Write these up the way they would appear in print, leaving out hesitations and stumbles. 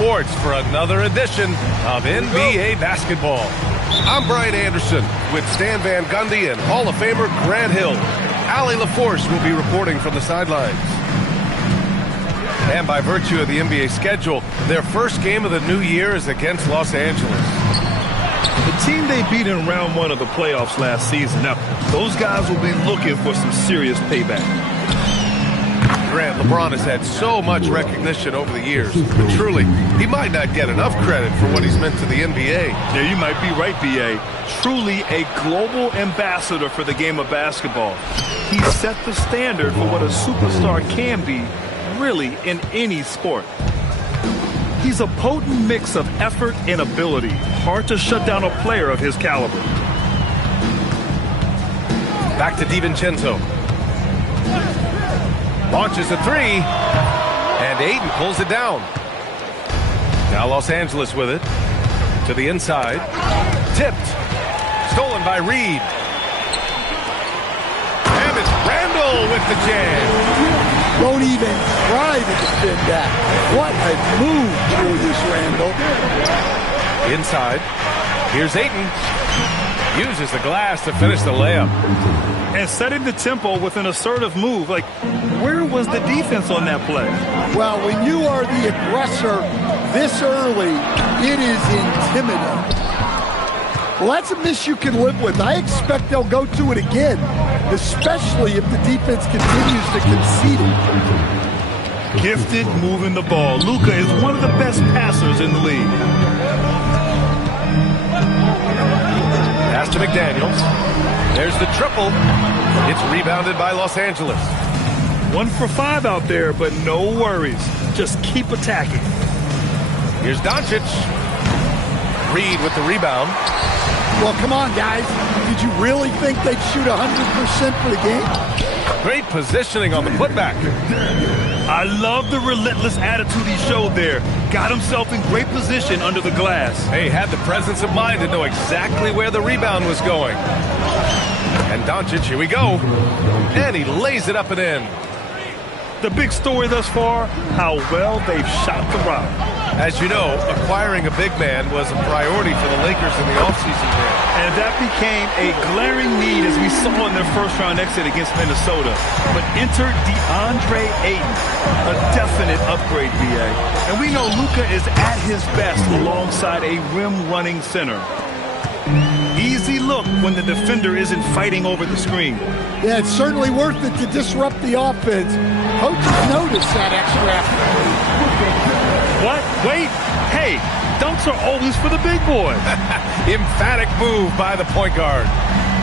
Sports for another edition of NBA basketball. I'm Brian Anderson with Stan Van Gundy and Hall of Famer Grant Hill. Allie LaForce will be reporting from the sidelines. And by virtue of the NBA schedule, their first game of the new year is against Los Angeles. The team they beat in round one of the playoffs last season. Now, those guys will be looking for some serious payback. Grant, LeBron has had so much recognition over the years, but truly, he might not get enough credit for what he's meant to the NBA. Yeah, you might be right, B.A. Truly a global ambassador for the game of basketball. He set the standard for what a superstar can be, really, in any sport. He's a potent mix of effort and ability. Hard to shut down a player of his caliber. Back to DiVincenzo. Launches a three, and Ayton pulls it down. Now Los Angeles with it. To the inside. Tipped. Stolen by Reed. And it's Randle with the jam. Don't even try to defend that. What a move, Julius Randle. Inside. Here's Ayton. Uses the glass to finish the layup. And setting the tempo with an assertive move. Like, where was the defense on that play? Well, when you are the aggressor this early, it is intimidating. Well, that's a miss you can live with. I expect they'll go to it again, especially if the defense continues to concede it. Gifted moving the ball. Luka is one of the best passers in the league. Pass to McDaniels. There's the triple. It's rebounded by Los Angeles. 1 for 5 out there, but no worries. Just keep attacking. Here's Doncic. Reed with the rebound. Well, come on, guys. Did you really think they'd shoot 100% for the game? Great positioning on the putback. I love the relentless attitude he showed there. Got himself in great position under the glass. He had the presence of mind to know exactly where the rebound was going. And Doncic, here we go. And he lays it up and in. The big story thus far, how well they've shot the rock. As you know, acquiring a big man was a priority for the Lakers in the offseason. And that became a glaring need as we saw in their first-round exit against Minnesota. But enter DeAndre Ayton, a definite upgrade, B.A. And we know Luka is at his best alongside a rim-running center. Easy look when the defender isn't fighting over the screen. Yeah, it's certainly worth it to disrupt the offense. Coaches notice that extra effort. What? Wait. Hey, dunks are always for the big boy. Emphatic move by the point guard.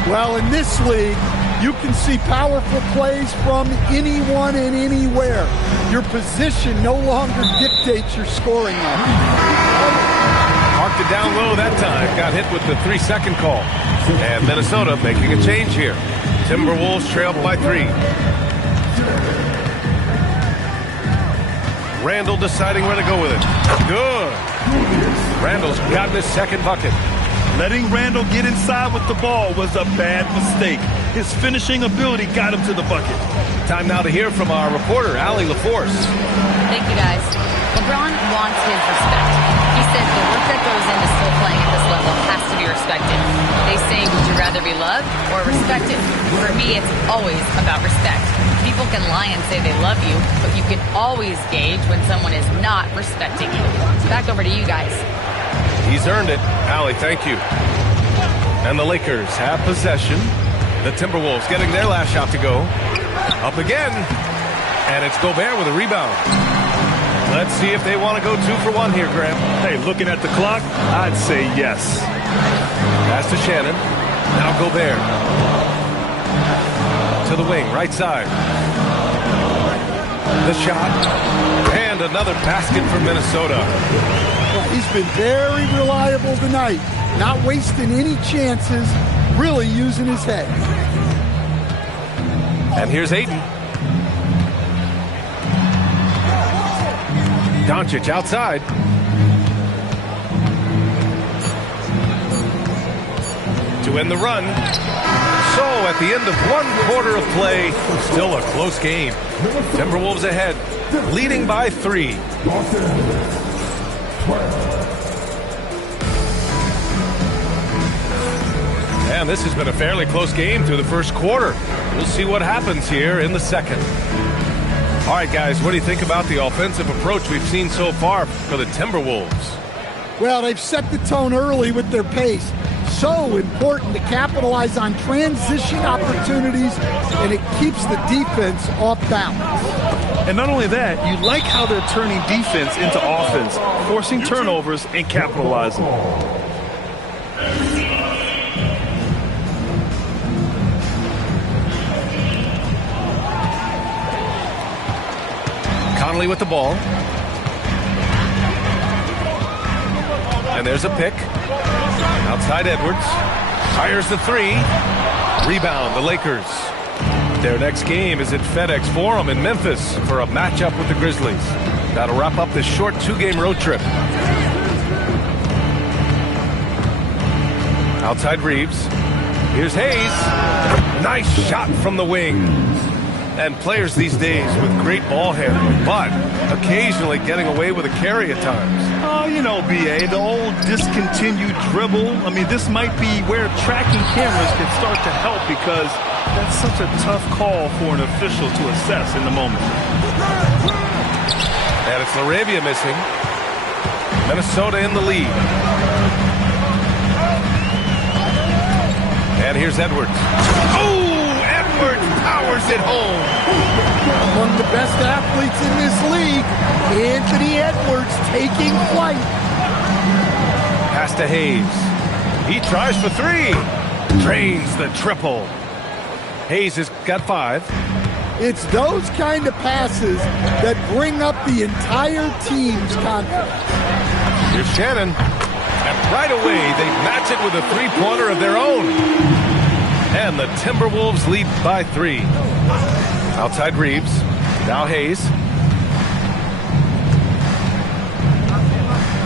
Well, in this league, you can see powerful plays from anyone and anywhere. Your position no longer dictates your scoring level. Marked it down low that time. Got hit with the 3-second call. And Minnesota making a change here. Timberwolves trailed by 3. Randle deciding where to go with it. Good. Randle's gotten his second bucket. Letting Randle get inside with the ball was a bad mistake. His finishing ability got him to the bucket. Time now to hear from our reporter, Allie LaForce. Thank you, guys. LeBron wants his respect. He said the work that goes into still playing at this level has to be respected. They say, would you rather be loved or respected? For me, it's always about respect. People can lie and say they love you, but you can always gauge when someone is not respecting you. Back over to you guys. He's earned it. Allie, thank you. And the Lakers have possession. The Timberwolves getting their last shot to go. Up again. And it's Gobert with a rebound. Let's see if they want to go 2 for 1 here, Graham. Hey, looking at the clock, I'd say yes. Pass to Shannon. Now Gobert. To the wing, right side. The shot. And another basket for Minnesota. Well, he's been very reliable tonight. Not wasting any chances. Really using his head. And here's Ayton. Doncic outside. To end the run. So at the end of 1 quarter of play, still a close game. Timberwolves ahead, leading by 3. And this has been a fairly close game through the first quarter. We'll see what happens here in the second. All right, guys, what do you think about the offensive approach we've seen so far for the Timberwolves? Well, they've set the tone early with their pace. So important to capitalize on transition opportunities, and it keeps the defense off balance. And not only that, you like how they're turning defense into offense, forcing turnovers and capitalizing. Conley with the ball. And there's a pick. Outside Edwards. Fires the three. Rebound, the Lakers. Their next game is at FedEx Forum in Memphis for a matchup with the Grizzlies. That'll wrap up this short two-game road trip. Outside Reeves. Here's Hayes. Nice shot from the wing. And players these days with great ball handling, but occasionally getting away with a carry at times. Oh, you know, B.A., the old discontinued dribble. I mean, this might be where tracking cameras can start to help because that's such a tough call for an official to assess in the moment. And it's LaRavia missing. Minnesota in the lead. And here's Edwards. Oh! Edwards powers it home. Among the best athletes in this league, Anthony Edwards taking flight. Pass to Hayes. He tries for three. Drains the triple. Hayes has got 5. It's those kind of passes that bring up the entire team's confidence. Here's Shannon. And right away, they match it with a three-pointer of their own. And the Timberwolves lead by 3. Outside Reeves. Now Hayes.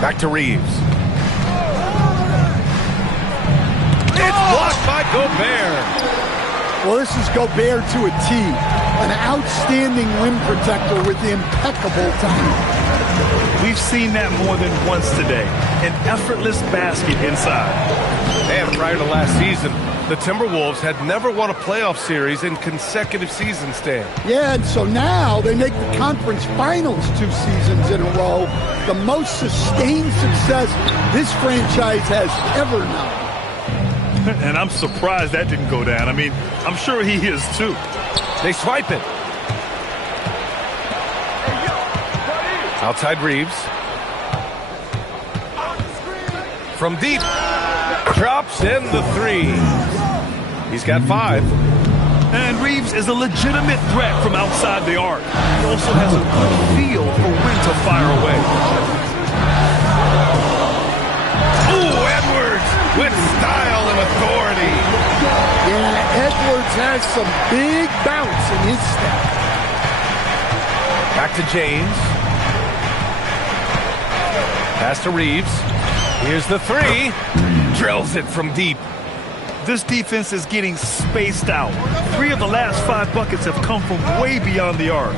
Back to Reeves. It's blocked by Gobert. Well, this is Gobert to a T. An outstanding rim protector with impeccable time. We've seen that more than once today. An effortless basket inside. And prior to last season, the Timberwolves had never won a playoff series in consecutive seasons, Stan. Yeah, and so now they make the conference finals 2 seasons in a row. The most sustained success this franchise has ever known. And I'm surprised that didn't go down. I mean, I'm sure he is too. They swipe it. Outside Reeves. From deep. Drops in the 3. He's got 5. And Reeves is a legitimate threat from outside the arc. He also has a good feel for when to fire away. Ooh, Edwards with style and authority. Yeah, Edwards has some big bounce in his step. Back to James. Pass to Reeves. Here's the 3. Drills it from deep. This defense is getting spaced out. 3 of the last 5 buckets have come from way beyond the arc.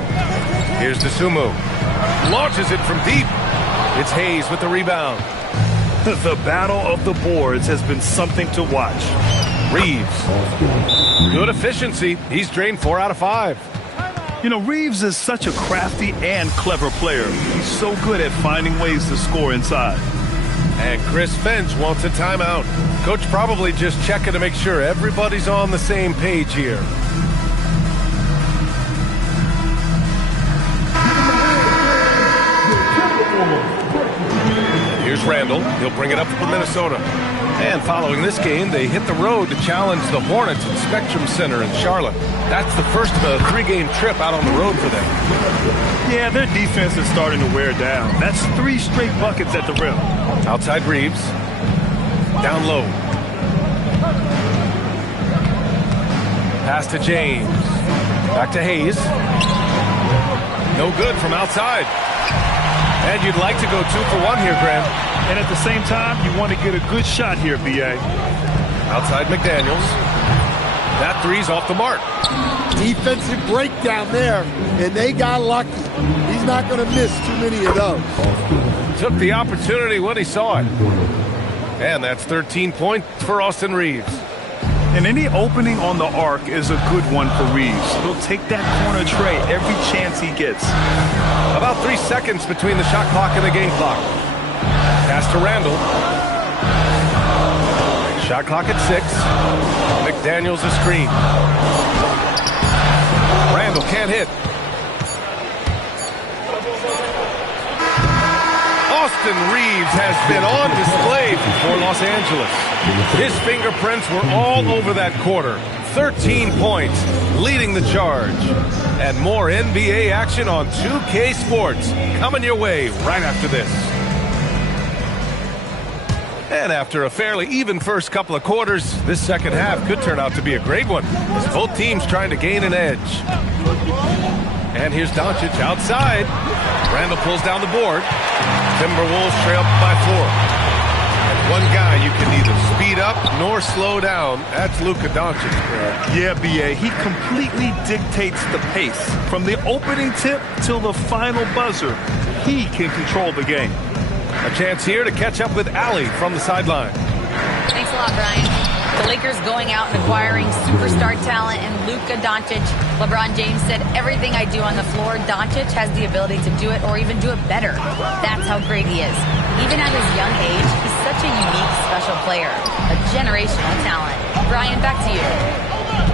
Here's Dosunmu. Launches it from deep. It's Hayes with the rebound. The battle of the boards has been something to watch. Reeves. Good efficiency. He's drained 4 out of 5. You know, Reeves is such a crafty and clever player. He's so good at finding ways to score inside. And Chris Finch wants a timeout. Coach probably just checking to make sure everybody's on the same page here. Here's Randall. He'll bring it up for Minnesota. And following this game, they hit the road to challenge the Hornets at Spectrum Center in Charlotte. That's the first of a 3-game trip out on the road for them. Yeah, their defense is starting to wear down. That's 3 straight buckets at the rim. Outside Reeves. Down low. Pass to James. Back to Hayes. No good from outside. And you'd like to go 2 for 1 here, Graham. And at the same time, you want to get a good shot here, B.A. Outside McDaniels. That 3's off the mark. Defensive breakdown there, and they got lucky. He's not going to miss too many of those. Took the opportunity when he saw it. And that's 13 points for Austin Reaves. And any opening on the arc is a good one for Reaves. He'll take that corner tray every chance he gets. About 3 seconds between the shot clock and the game clock. Pass to Randall. Shot clock at 6. McDaniels a screen. Randall can't hit. Austin Reaves has been on display for Los Angeles. His fingerprints were all over that quarter. 13 points, leading the charge. And more NBA action on 2K Sports coming your way right after this. And after a fairly even first couple of quarters, this second half could turn out to be a great one, as both teams trying to gain an edge. And here's Doncic outside. Randall pulls down the board. Timberwolves trail by 4. And one guy you can neither speed up nor slow down. That's Luka Doncic. Yeah, B.A. He completely dictates the pace. From the opening tip till the final buzzer, he can control the game. A chance here to catch up with Allie from the sideline. Thanks a lot, Brian. The Lakers going out and acquiring superstar talent in Luka Doncic. LeBron James said, everything I do on the floor, Doncic has the ability to do it or even do it better. That's how great he is. Even at his young age, he's such a unique, special player. A generational talent. Brian, back to you.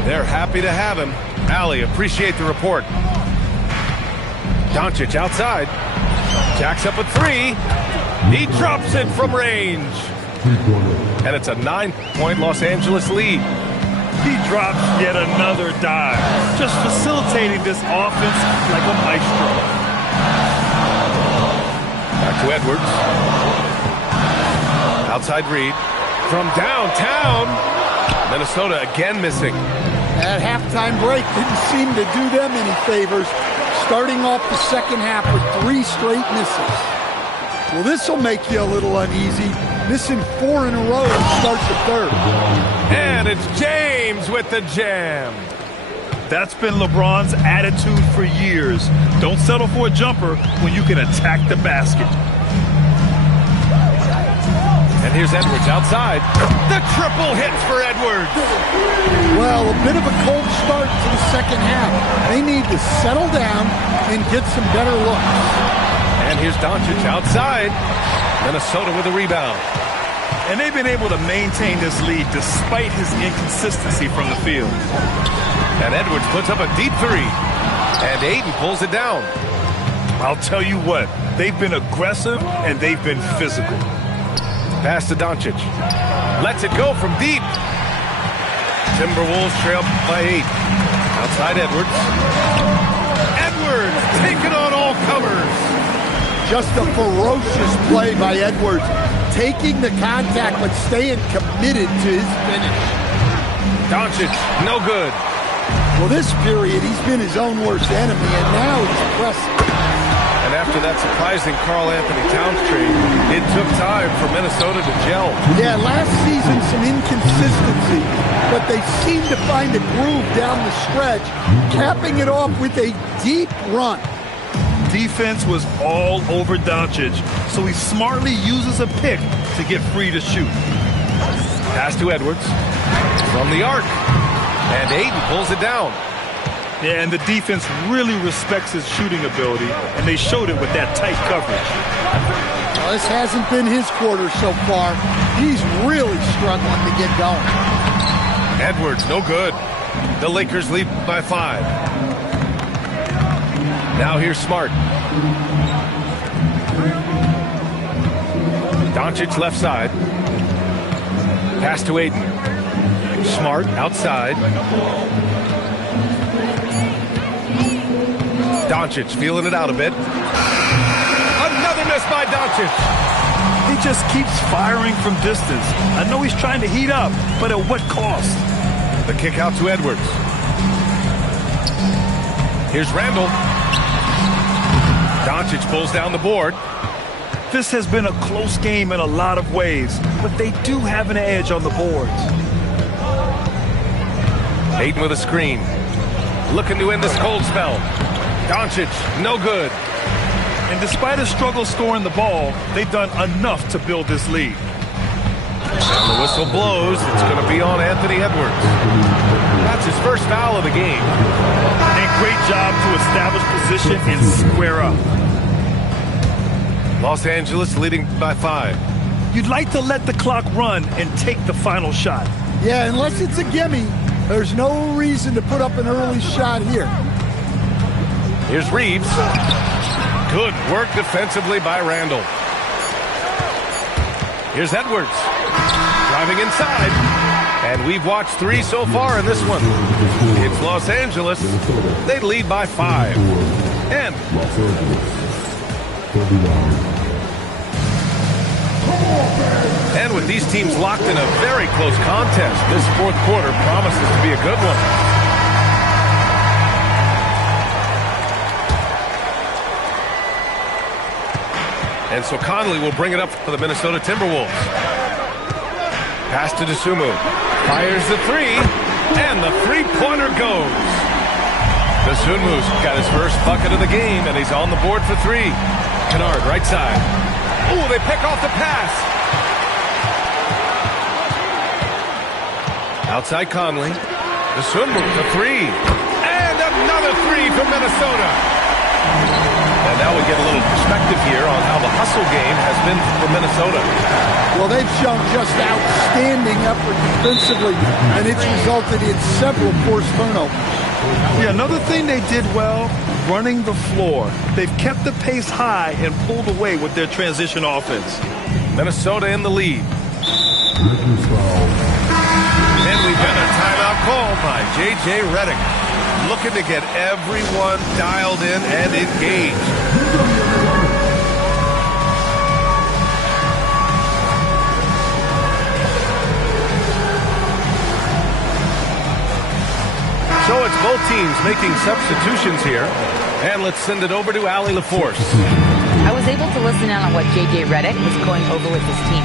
They're happy to have him. Allie, appreciate the report. Doncic outside. Jacks up a 3. He drops it from range. And it's a 9-point Los Angeles lead. He drops yet another dive, just facilitating this offense like a maestro. Back to Edwards. Outside Reed. From downtown. Minnesota again missing. That halftime break didn't seem to do them any favors, starting off the second half with 3 straight misses. Well, this will make you a little uneasy. Missing 4 in a row to start the third. And it's James with the jam. That's been LeBron's attitude for years. Don't settle for a jumper when you can attack the basket. And here's Edwards outside. The triple hits for Edwards. Well, a bit of a cold start to the second half. They need to settle down and get some better looks. And here's Doncic outside. Minnesota with a rebound. And they've been able to maintain this lead despite his inconsistency from the field. And Edwards puts up a deep 3. And Ayton pulls it down. I'll tell you what, they've been aggressive and they've been physical. Pass to Doncic. Lets it go from deep. Timberwolves trail by 8. Outside Edwards. Edwards taking on all comers. Just a ferocious play by Edwards. Taking the contact, but staying committed to his finish. Doncic, no good. Well, this period, he's been his own worst enemy, and now he's pressing. And after that surprising Karl Anthony Towns trade, it took time for Minnesota to gel. Yeah, last season some inconsistency, but they seem to find a groove down the stretch, capping it off with a deep run. Defense was all over Doncic, so he smartly uses a pick to get free to shoot. Pass to Edwards from the arc, and Ayton pulls it down. Yeah, and the defense really respects his shooting ability, and they showed it with that tight coverage. Well, this hasn't been his quarter so far. He's really struggling to get going. Edwards, no good. The Lakers lead by 5. Now here's Smart. Doncic left side. Pass to Ayton. Smart outside. Doncic feeling it out a bit. Another miss by Doncic. He just keeps firing from distance. I know he's trying to heat up, but at what cost? The kick out to Edwards. Here's Randall. Doncic pulls down the board. This has been a close game in a lot of ways, but they do have an edge on the boards. Ayton with a screen. looking to end this cold spell. Doncic, no good. And despite a struggle scoring the ball, they've done enough to build this lead. And the whistle blows. It's going to be on Anthony Edwards. That's his first foul of the game. And great job to establish position and square up. Los Angeles leading by 5. You'd like to let the clock run and take the final shot. Yeah, unless it's a gimme, there's no reason to put up an early shot here. Here's Reeves. Good work defensively by Randall. Here's Edwards. Driving inside. And we've watched 3 so far in this one. It's Los Angeles. They lead by 5. And with these teams locked in a very close contest, this fourth quarter promises to be a good one. And so Conley will bring it up for the Minnesota Timberwolves. Pass to Dosunmu. Fires the 3, and the three-pointer goes. Dosunmu's got his first bucket of the game, and he's on the board for 3. Kennard, right side. Oh, they pick off the pass. Outside Conley. Dosunmu for 3. And another 3 from Minnesota. And now we get a little perspective here on how the hustle game has been for Minnesota. Well, they've shown just outstanding effort defensively, and it's resulted in several forced turnovers. Yeah, another thing they did well, running the floor. They've kept the pace high and pulled away with their transition offense. Minnesota in the lead. And we've got a timeout called by J.J. Redick, looking to get everyone dialed in and engaged. So it's both teams making substitutions here. And let's send it over to Allie LaForce. I was able to listen in on what J.J. Redick was going over with his team.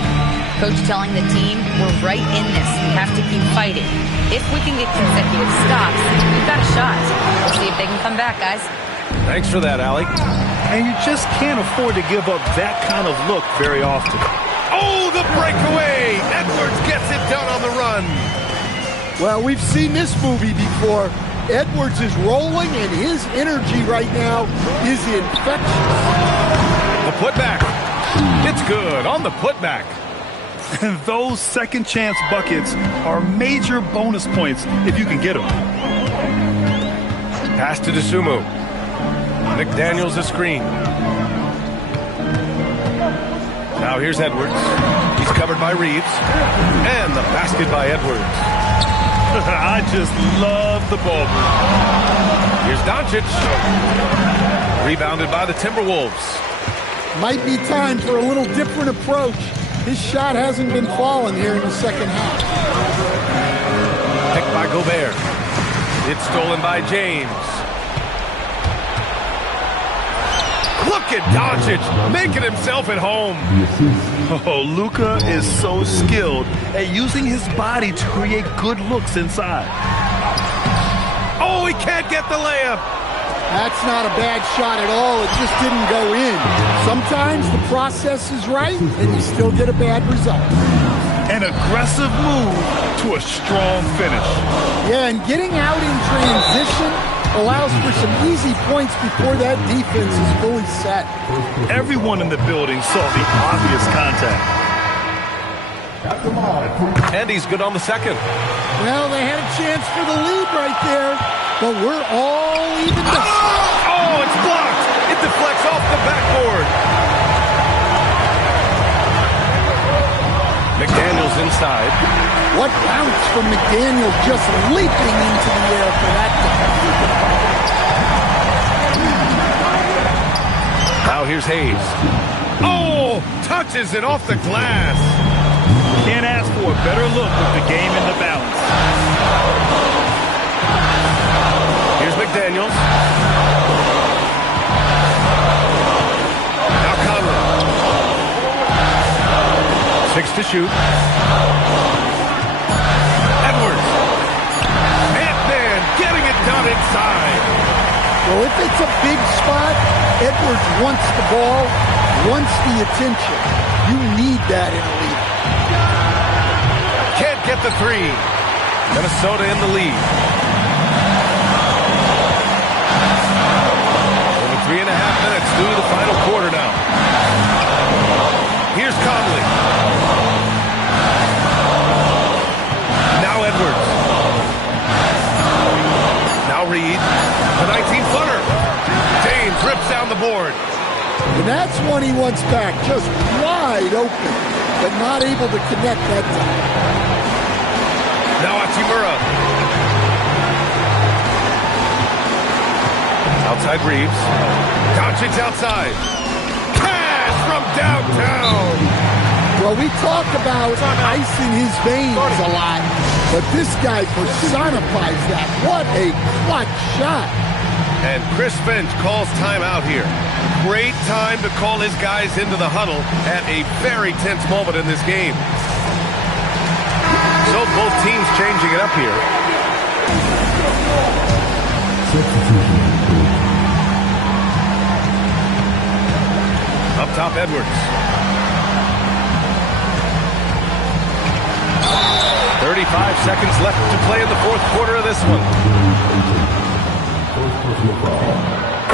Coach telling the team, we're right in this. We have to keep fighting. If we can get consecutive stops, we've got a shot. We'll see if they can come back, guys. Thanks for that, Allie. And you just can't afford to give up that kind of look very often. Oh, the breakaway! Edwards gets it done on the run. Well, we've seen this movie before. Edwards is rolling, and his energy right now is infectious. The putback. It's good on the putback. And those second chance buckets are major bonus points if you can get them. Pass to Dosunmu. McDaniels a screen. Now here's Edwards. He's covered by Reeves. And the basket by Edwards. I just love the ball. Here's Doncic. Rebounded by the Timberwolves. Might be time for a little different approach. His shot hasn't been falling here in the second half. Picked by Gobert. It's stolen by James. Look at Doncic making himself at home. Oh, Luka is so skilled at using his body to create good looks inside. Oh, he can't get the layup. That's not a bad shot at all. It just didn't go in. Sometimes the process is right, and you still get a bad result. An aggressive move to a strong finish. Yeah, and getting out in transition allows for some easy points before that defense is fully set. Everyone in the building saw the obvious contact. And he's good on the second. Well, they had a chance for the lead right there, but we're all even. Oh, it's blocked. It deflects off the backboard. McDaniels inside. What bounce from McDaniel, just leaping into the air for that defense. Now here's Hayes. Oh, touches it off the glass. Can't ask for a better look with the game in the balance. Here's McDaniels. Now Conley. 6 to shoot. Edwards. Ant-Man getting it done out inside. Well, if it's a big spot, Edwards wants the ball, wants the attention. You need that in a lead. Can't get the three. Minnesota in the lead. Over 3.5 minutes through the final quarter now. Here's Conley. Now Edwards. Now Reed. The 19-footer. James rips down the board. And that's one he wants back, just wide open, but not able to connect that time. Now Hachimura. Outside Reeves. Doncic outside. Cash from downtown. Well, we talk about ice in his veins a lot, but this guy personifies that. What a clutch shot. And Chris Finch calls timeout here. Great time to call his guys into the huddle at a very tense moment in this game. So both teams changing it up here. Up top, Edwards. 35 seconds left to play in the fourth quarter of this one.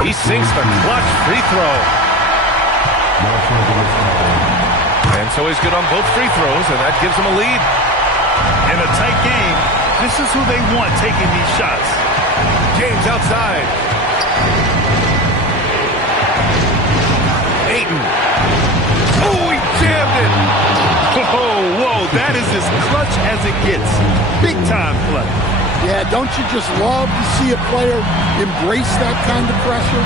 He sinks the clutch free throw. And so he's good on both free throws, and that gives him a lead. In a tight game, this is who they want taking these shots. James outside. Ayton. Oh, he jammed it. Whoa, that is as clutch as it gets. Big time clutch. Yeah, don't you just love to see a player embrace that kind of pressure?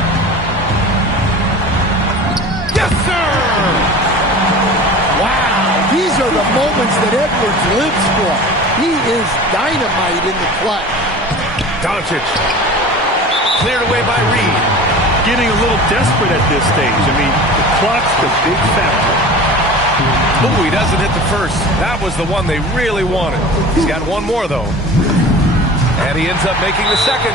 Yes, sir! Wow, these are the moments that Edwards lives for. He is dynamite in the clutch. Doncic. Cleared away by Reed. Getting a little desperate at this stage. I mean, the clock's the big factor. Ooh, he doesn't hit the first. That was the one they really wanted. He's got one more, though. And he ends up making the second.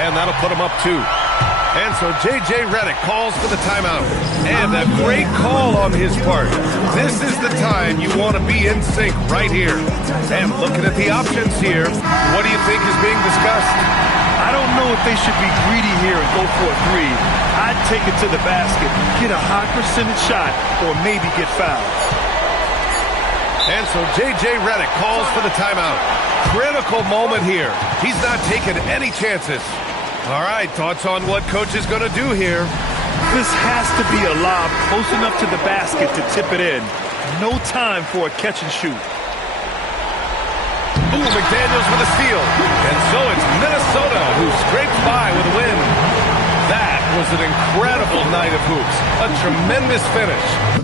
And that'll put him up 2. And so J.J. Redick calls for the timeout. And a great call on his part. This is the time you want to be in sync right here. And looking at the options here, what do you think is being discussed? I don't know if they should be greedy here and go for a 3. I'd take it to the basket, get a high percentage shot, or maybe get fouled. And so J.J. Redick calls for the timeout. Critical moment here. He's not taking any chances. All right, thoughts on what coach is going to do here? This has to be a lob close enough to the basket to tip it in. No time for a catch and shoot. Ooh, McDaniels with a steal. And so it's Minnesota who scrapes by with a win. That was an incredible night of hoops. A tremendous finish.